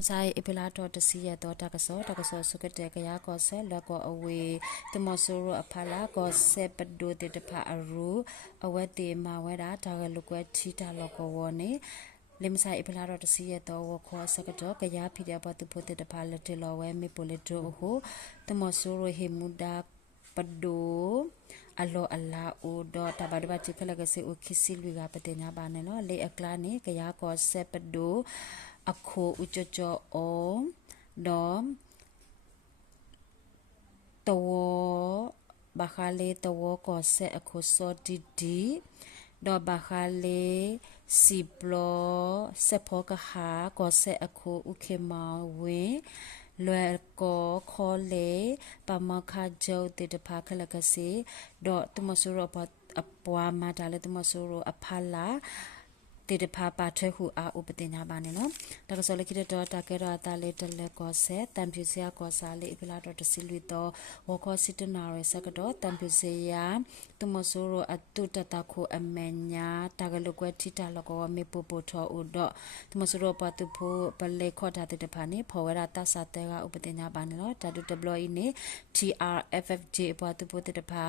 Sai epilato to see a daughter takaso sukate kaya ko se loko away the mosuru apala ko se padu de pa aru awete mawera tagalukwe chita loko wone limsa epilato to see a do ko sakato kaya pidia patu put the palate lowe me polito ho the mosuru himuda padu alo alla o do tabadba chikala gase o kisilwiga patenya baneno le aklani kaya ko se padu akho ujojo o dom tawo bakhale tawo ko se akho so didi do bakhale siplo se phoka ha ko se akho ukhema we lwe ko khole pamakha jo te de phakhala kase do tumasuro apwa ma dale tumasuro aphalaတေတဖာပါထွဲခုအာဥပတင်ညာပါနေနော်တကစောလခိတတော်တာကေရတာလေးတလက်ကောဆေတံပြူစရာကောစာလေးအပလာတော်တစီလူတော်ဝခောစစ်တနာရစကတော့တံပြူစရာတမဆိုးရအတုတတခုအမညာတကလကွဲထိတာလကောမေပပထောဥဒတမဆိုးရပတုဖို့ပလေခောတာတေတဖာနေဖောဝရတဆတဲ့ကဥပတင်ညာပါနေနော်ဓာတုတဘလအင်းနေ TRFFJ ပတုဖို့တေတဖာ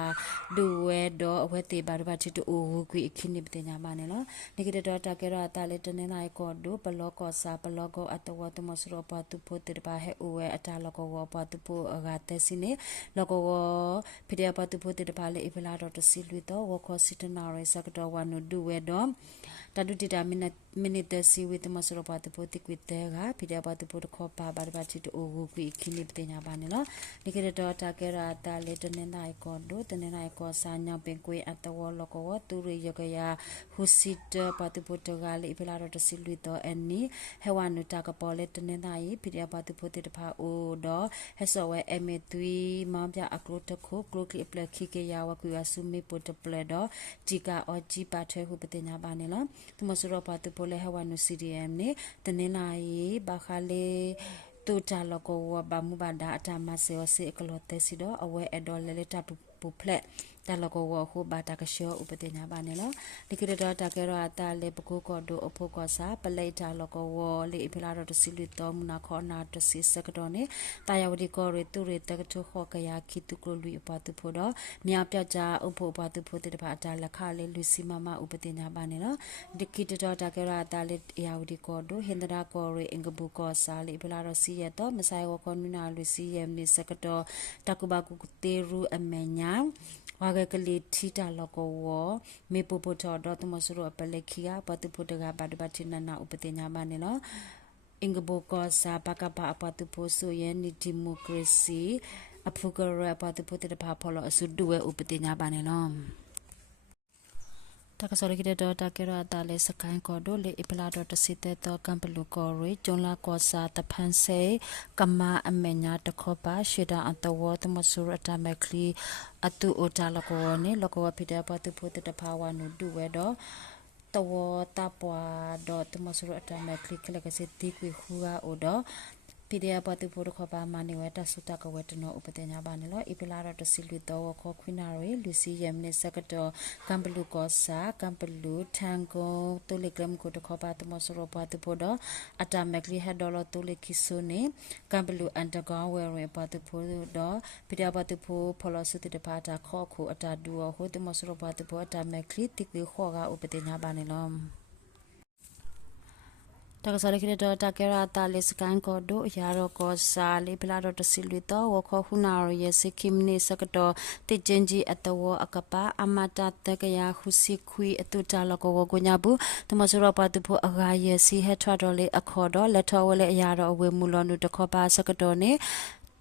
ဒူဝဲတော့အဝဲတေပါရပါချစ်တူဝကွေအခင်းနေပတင်ညာပါနေနော်နေကတော်တာကေရတာလေးတနေနိုင်ကောဒိုဘလောကောစာဘလောကောအတဝတမစရောပတုဖို့တေပါဟဲအိုဝဲအတာလကောဝပတုဖို့အဂတဲ့စီနေလကောဝဖိရပတုဖို့တေပါလေအဖလာတော်တစီလူတော့ဝခောစစ်တနာရစကတော့ဝနုဒူဝဲတော့တဒုတိတာမိနစ်တစီဝိတမစရောပတုဖို့တိကွေတဲကဖိရပတုဖို့ခောပါဘာဘာချစ်တူဝကွေခင်းနေပတင်ညာပါနေနော်နေကတော်တာကေရတာလေးတနေနိုင်ကောဒိုတနေနိုင်ကောစာညောင်ပင်ကွေအတဝလကောဝသူရရကရဟူစစ်ပတုဖို့တကလေဖလာတော့တစီလူတော့အနီဟဝနုတာကပေါ်လေတနေနိုင်ဖိရပတုဖို့တဖာအိုတော့ဟဆောဝဲအမေသွီမောင်ပြအကလုတခုကလုကလိပလက်ခိကေယာဝကွေအဆုမေပုတပလက်တော့ဂျီကာအောဂျီပါထွဲခုပတင်ညာပါနေလားသူမစရောပတုဖို့လေဟဝနု CDM နေတနေနိုင်ဘာခါလေတူတာလကောဝဘာမူဘာဒါအတမဆေောစေကလောတဲစီတော့အဝဲအဒေါ်လေလက်တာပူဖလက်တလကောဝခုဘာတာကရှောဥပတင်ညာပါနေလောဒီကရတော့တကရအတာလေပကုကောဒိုအဖို့ကောစာပလိတာလကောဝလေအဖလာတော့တစီလူတော်မနာခောနာတစီစကတော့နေတာယဝဒီကောရတူရတကထုခောကယာခိတုကလူအပတုဖို့တော့မြပြကြအဖို့ပတုဖို့တဲ့ဘာအတာလခလေလူစီမမဥပတင်ညာပါနေလောဒီကရတော့တကရအတာလေယဝဒီကောဒိုဟင်္ဒရာကောရအင်္ဂဘူကောစာလေအဖလာတော့စီရတော့မဆိုင်ဝကောနုနာလူစီယမီစကတော့တကုဘကုတေရူအမညာဝါကကလေးထီတာလောကောဝမေပပထောဒတ်မဆရပလက်ခီယာပတုပတကဘတ်ဘတ်နနာဥပတင်ညာမနေလောအင်္ဂဘကောစာပကပအပတုပိုဆိုယနီဒီမိုကရေစီအဖုကရပတုပတတဖာဖောလအစုဒွေဥပတင်ညာပါနေလောတကစောရကိတဲ့တာကေရတာလေစကိုင်းကောဒိုလေအပလာတော့တစီတဲ့တော့ကံပလူကောရီဂျွန်လာကောစာတဖန်စေကမာအမညာတခောပါရှေတာအတဝတမဆူရတာမကလီအတူအိုတာလကောနေလကောဖိတဲ့ပတ်ဖို့တဲ့တဖာဝနုဒူဝဲတော့တဝတာပွားတော့တမဆူရတာမကလီကလကစီတီကွေခူကအိုတော့ပိဒီယာပတိဖို့ခပါမနေဝတဆုတကဝတနောဥပတင်ညာပါနေလောအပိလာရတစီလူတော်ခောခွိနာရီလူစီယမ်နေစကတော့ကမ်ပလူကောစာကမ်ပလူထန်ကိုတိုလီဂရမ်ကိုတခပါတမဆရောပတိဖို့တော့အတာမက်ကလီဟက်ဒေါ်လာတိုလီကီဆိုနေကမ်ပလူအန်တကောင်းဝဲရပတိဖို့တော့ပိဒီယာပတိဖို့ဖလောစုတိတပါတာခောခုအတာဒူဟိုတမဆရောပတိဖို့အတာမက်ကလီတိကွေခောကဥပတင်ညာပါနေလောတကစားရခိတဲ့တကရတာလစ်ကန်ကိုဒိုရာရောကောစာလေပလာတော့တစီလူတော့ဝခောခုနာရယစခိမနေစကတော့တိကျင်ကြီးအတဝအကပါအမတာတကရခုစီခွီအတူတလကောကိုညာဘူးတမစရပါတဖို့အဂါယစီဟက်ထွားတော်လေအခေါ်တော့လက်ထောဝလေအရာတော့အဝေမူလောနုတခောပါစကတော့နေ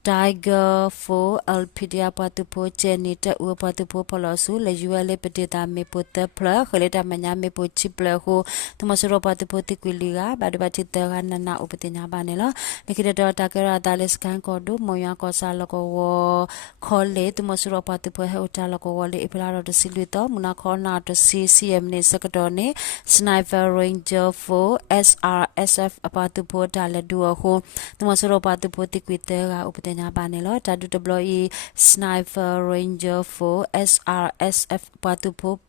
Tiger for Alpedia Patupo Jenita Upatupo Polosu, La Juale Petita Mepota Pla, Holeta Mania Mepo Chipla, who Tomasoro Patupo Tiquiliga, Badbatita Nana Upatina Banela, Nikita Takara Dales Cancodo, Moya Cosa Loco, Colle, Tomasoro Patupo Hotalaco, Epilaro de Silito, Munacona to CCM Secadone, Sniper Ranger for SRSF Apatupo Taladua, who Tomasoro Patupo Tiquita Upatina. Banelo tadu deploy sniper ranger for SRSF patupo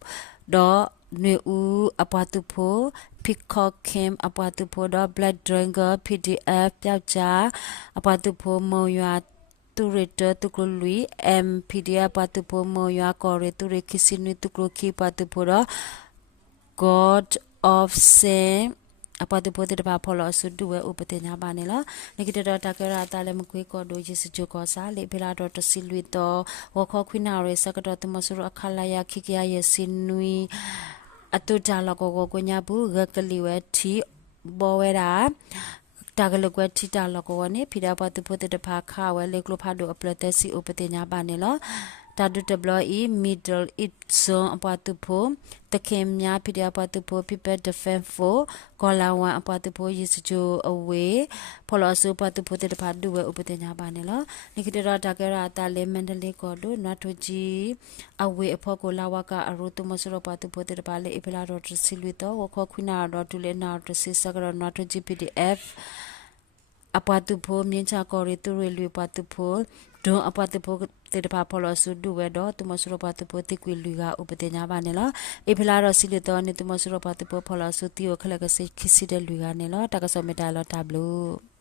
do new apatupo Peacock Kim အပွားသူဖို့တော့ Black Dragon PDF ပြောက်ကြားအပွားသူဖို့မုံရွာသူရတသူကလူ MPDF ပွားသူဖို့မုံရွာကော်ရသူရခီစီနွေသူကခီပွားသူဖို့တော့ God of Sin အပတ်တပိုတဲ့ဘာဖော်လို့ဆုဒူဝဲဥပဒေညာပါနေလားနေကတတော်တကရတာလည်းမကွေးကောဒိုဂျစ်စဂျူကောစာလေဖလာတော်တစီလွီတော်ဝခောခွိနာရဲစကတော်တမဆူအခလာယာခိကရရဲ့စင်နွီအတူကြလကောကိုညာဘူးဂကလီဝဲတီဘောဝဲတာတာဂလကွက်တီတာလကောနေဖိဒါပတ်တပိုတဲ့တဖာခါဝဲလေကလိုဖာဒိုအပလတက်စီဥပဒေညာပါနေလားတာဒူတဘလီ middle it zone အပတ်သူဖို့တခင်များဖိတဲ့အပတ်သူဖို့ people defense for ကောလာဝန်အပတ်သူဖို့ရစ်စဂျိုအဝေးဖော်လို့ဆိုပတ်သူဖို့တဲ့ဖာဒူဝဲဥပဒေညာပါနေလို့နိကတရတာကရတာလေမန္တလေးကောဒိုနတ်ထကြီးအဝေးအဖို့ကိုလာဝကအရုတုမဆရပတ်သူဖို့တဲ့ပါလေအပလာတော်စီလွီတော့ဝခောခွနာတော်ဒူလေနာတော်စီစကရနတ်ထကြီး PDF အပတ်သူဖို့မြင်းချကောရီသူရလွေပတ်သူဖို့ဒုံအပတ်သူဖို့တေတဖာဖော်လို့ဆုဒူဝဲတော့သူမဆရပတ်သူဖို့တိကွေလူကဥပဒေညာပါနေလားအဖလာတော့စီလတော့နေသူမဆရပတ်သူဖို့ဖော်လို့ဆုတီကိုခလကစိခိစီတဲ့လူကနေလားတကဆောမတာလို့တဘလို့